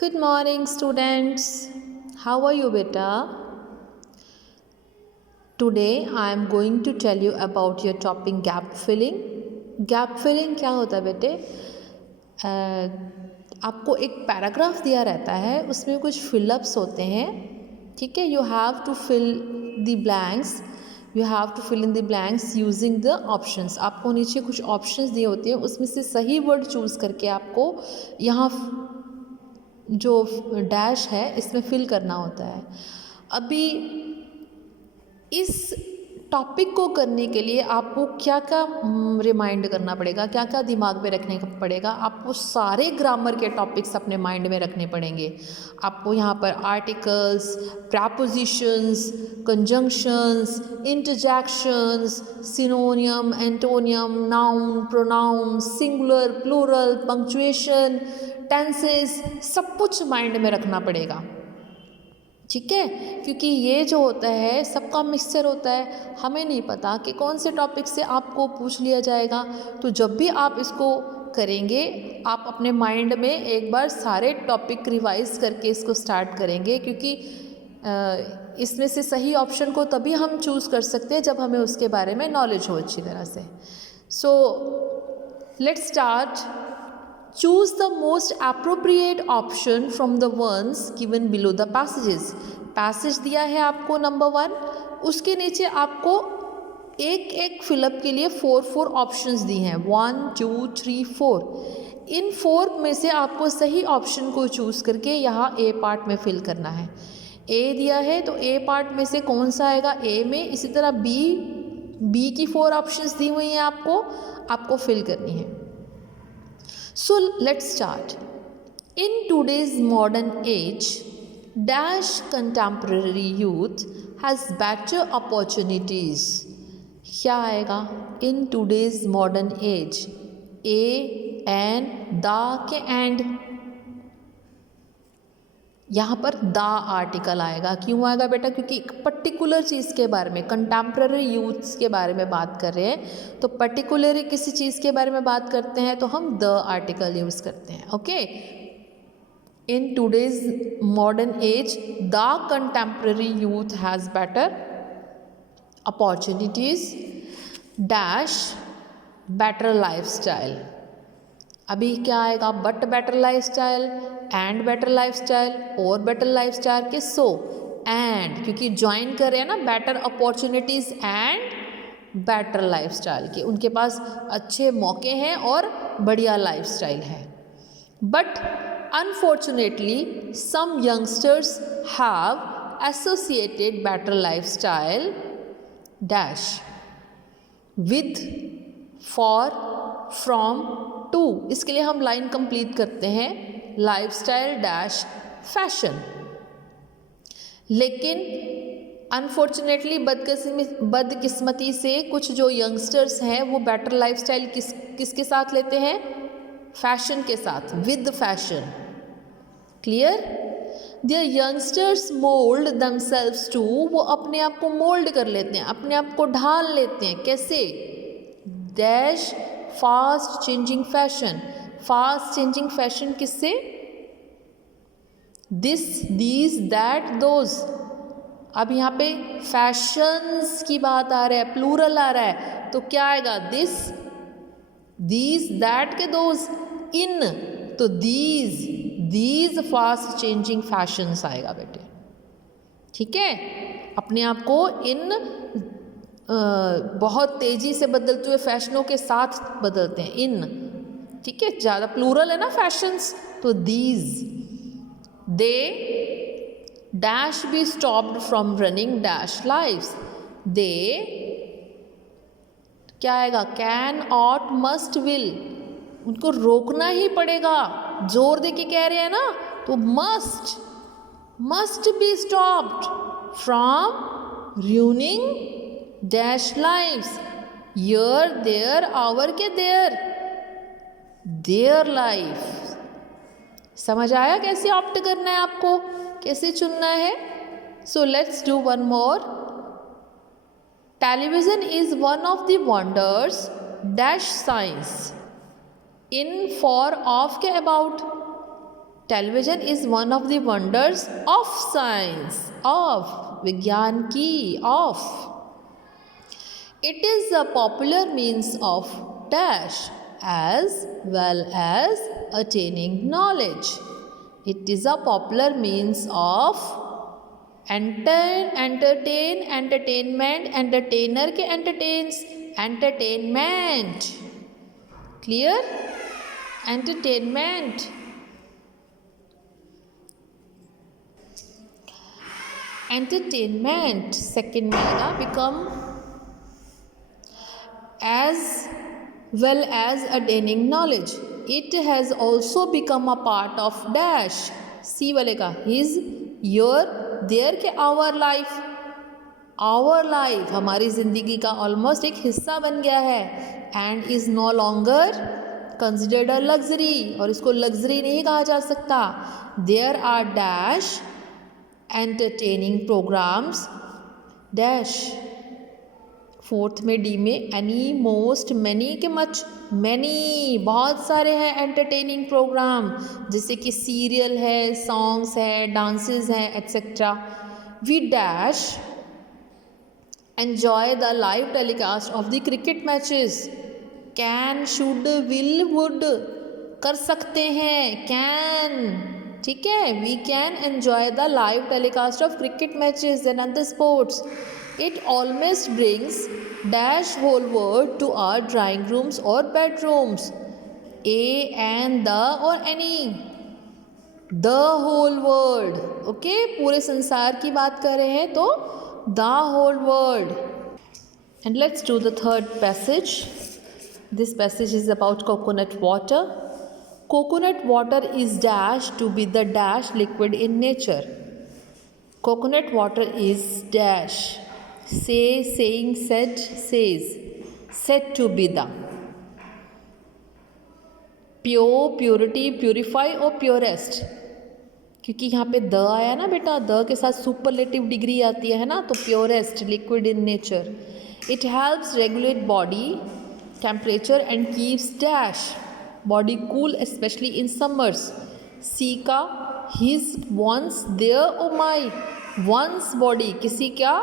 Good morning, students. How are you, beta? Today I am going to tell you about your topic gap filling. Gap filling क्या होता है बेटे? आपको एक paragraph दिया रहता है, उसमें कुछ फिलअप्स होते हैं, ठीक है. You have to fill the blanks. You have to fill in the blanks using the options. आपको नीचे कुछ ऑप्शंस दिए होते हैं, उसमें से सही वर्ड चूज़ करके आपको यहाँ जो डैश है इसमें फिल करना होता है. अभी इस टॉपिक को करने के लिए आपको क्या क्या रिमाइंड करना पड़ेगा, क्या क्या दिमाग में रखने का पड़ेगा. आपको सारे ग्रामर के टॉपिक्स अपने माइंड में रखने पड़ेंगे. आपको यहाँ पर articles, prepositions, conjunctions, interjections, synonym, antonym, noun, pronoun, singular, plural, punctuation, tenses, सब कुछ माइंड में रखना पड़ेगा, ठीक है. क्योंकि ये जो होता है सबका मिक्सचर होता है, हमें नहीं पता कि कौन से टॉपिक से आपको पूछ लिया जाएगा. तो जब भी आप इसको करेंगे, आप अपने माइंड में एक बार सारे टॉपिक रिवाइज करके इसको स्टार्ट करेंगे, क्योंकि इसमें से सही ऑप्शन को तभी हम चूज़ कर सकते हैं जब हमें उसके बारे में नॉलेज हो अच्छी तरह से. So let's start. Choose the most appropriate option from the ones given below the passages. Passage दिया है आपको नंबर 1, उसके नीचे आपको एक एक फिलअप के लिए 4 ऑप्शंस दिए हैं. 1 2 3 4. इन 4 में से आपको सही ऑप्शन को चूज़ करके यहाँ ए पार्ट में फिल करना है. ए दिया है तो ए पार्ट में से कौन सा आएगा ए में. इसी तरह बी की 4 ऑप्शंस दी हुई हैं, आपको फिल करनी है. So let's start. In today's modern age, dash contemporary youth has better opportunities. क्या आएगा? In today's modern age, a and the के and यहाँ पर द आर्टिकल आएगा. क्यों आएगा बेटा? क्योंकि एक पर्टिकुलर चीज़ के बारे में, कंटेम्प्रेरी यूथ्स के बारे में बात कर रहे हैं, तो पर्टिकुलरली किसी चीज़ के बारे में बात करते हैं तो हम द आर्टिकल यूज़ करते हैं. Okay. In today's modern age the contemporary youth has better opportunities dash better lifestyle. अभी क्या आएगा? But better lifestyle, and better lifestyle, और बेटर लाइफस्टाइल के सो एंड, क्योंकि ज्वाइन कर रहे हैं ना better opportunities and better lifestyle के, उनके पास अच्छे मौके हैं और बढ़िया लाइफस्टाइल है. But unfortunately some youngsters have associated better lifestyle dash with, for, from, to. इसके लिए हम लाइन कंप्लीट करते हैं लाइफस्टाइल डैश फैशन. लेकिन अनफॉर्चुनेटली बदकिस्मती से कुछ जो यंगस्टर्स हैं वो बेटर लाइफस्टाइल किसके साथ लेते हैं? फैशन के साथ, with fashion. Clear? Their youngsters mould themselves to, वो अपने आप को मोल्ड कर लेते हैं, अपने आप को ढाल लेते हैं. कैसे? Dash fast changing fashion. Fast changing fashion किससे? This, these, that, those. अब यहाँ पे फैशंस की बात आ रहा है, प्लूरल आ रहा है, तो क्या आएगा? दिस, दीज, दैट के दोज, इन, तो दीज फास्ट चेंजिंग फैशंस आएगा बेटे. ठीक है. अपने आप को इन बहुत तेज़ी से बदलते हुए फैशनों के साथ बदलते हैं, इन. ठीक है. ज़्यादा प्लूरल है ना फैशंस, तो these. They dash be stopped from running dash lives. They क्या आएगा? Can, ought, must, will. उनको रोकना ही पड़ेगा, जोर दे के कह रहे हैं ना, तो must be stopped from ruining dash lives. Your, their, our के देयर लाइफ. समझ आया कैसे ऑप्ट करना है आपको, कैसे चुनना है? So let's do one more. Television is one of the wonders dash science. In, for, of के about. Television is one of the wonders of science, of विज्ञान की, of. It is a popular means of dash as well as attaining knowledge. It is a popular means of entertainment, entertainer के entertains, entertainment. Clear? Entertainment. Entertainment second में आएगा become as well as attaining knowledge. It has also become a part of dash. C वाले का his, your, their के our life. Our life हमारी ज़िंदगी का almost एक हिस्सा बन गया है. And is no longer considered a luxury. और इसको लग्जरी नहीं कहा जा सकता. There are dash entertaining programs dash. Fourth में डी में एनी, मोस्ट, मैनी के मच, मैनी बहुत सारे हैं एंटरटेनिंग प्रोग्राम, जैसे कि सीरियल है, सॉन्ग्स है, डांसेस हैं, etcetera. We dash enjoy the live telecast of the cricket matches. Can, should, will, would कर सकते हैं, कैन. ठीक है, we can enjoy the live telecast of cricket matches and other sports. It almost brings dash whole world to our drawing rooms or bedrooms. A and the or any. The whole world. Okay? पूरे संसार की बात कर रहे हैं तो the whole world. And let's do the third passage. This passage is about coconut water. Coconut water is dash to be the dash liquid in nature. Coconut water is dash. Say, saying, said, says, said to be the. Pure, purity, purify और purest. क्योंकि यहाँ पे the आया ना बेटा, the के साथ superlative degree आती है ना, तो purest liquid in nature. It helps regulate body temperature and keeps dash body cool specially in summers. सी का his, once, there oh my. Once body, किसी क्या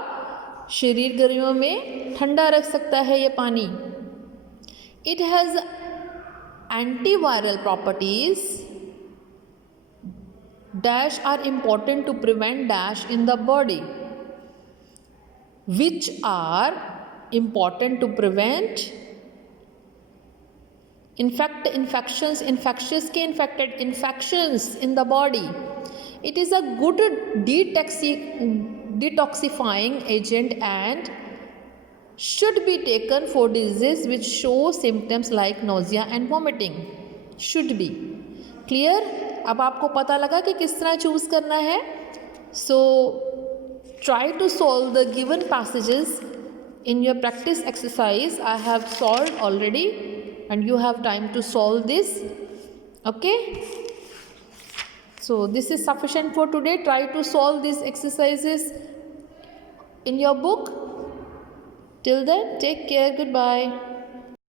शरीर गर्मियों में ठंडा रख सकता है ये पानी. It has antiviral properties dash are important to prevent dash in the body. Which are important to prevent infections, infectious के infected infections in the body. It is a good detoxifying agent and should be taken for diseases which show symptoms like nausea and vomiting. Should be clear. अब आपको पता लगा कि किस तरह choose करना है. So try to solve the given passages in your practice exercise. I have solved already and you have time to solve this. Okay, so this is sufficient for today. Try to solve these exercises in your book. Till then, take care. Goodbye.